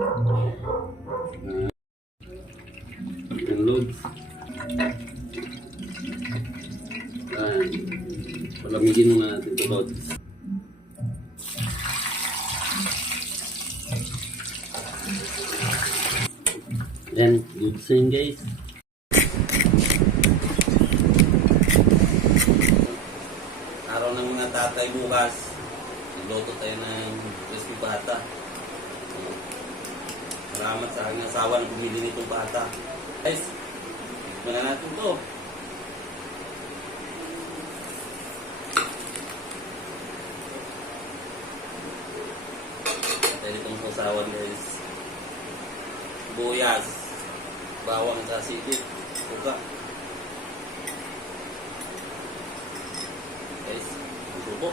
Ang load. Palamigin muna natin ito load. Then, good thing guys. Araw ng mga tatay bukas. Nagluto tayo ng crispy pata. Salamat sa aking asawa na bumili nitong pata. Guys, tikman na natin ito. Tayo nitong sasawan guys. Buyas, bawang sa sili, suka. Guys, subo.